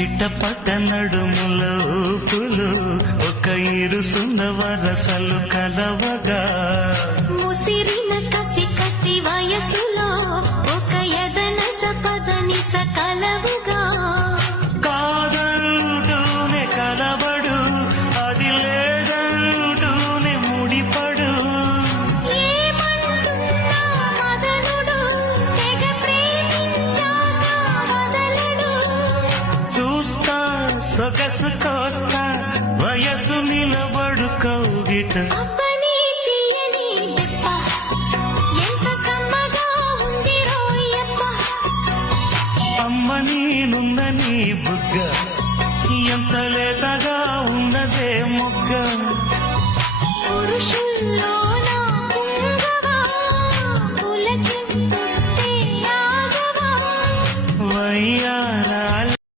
చిట్టపట్ట నడుముల ఊపులు ఒక ఇరుసున్న వరసలు కలవగా ముసిరిన కసి కసి వయసులో ఒక యదన సపదని సకలవుగా కాదంటూనే కలబడు అది లేదంటూనే ముడిపడు ఏమంటున్నా మదనుడు తెగ ప్రేమించాక వదలడు చూస్తా సొగసు కోస్తా వయసు నిలబడు కౌగిట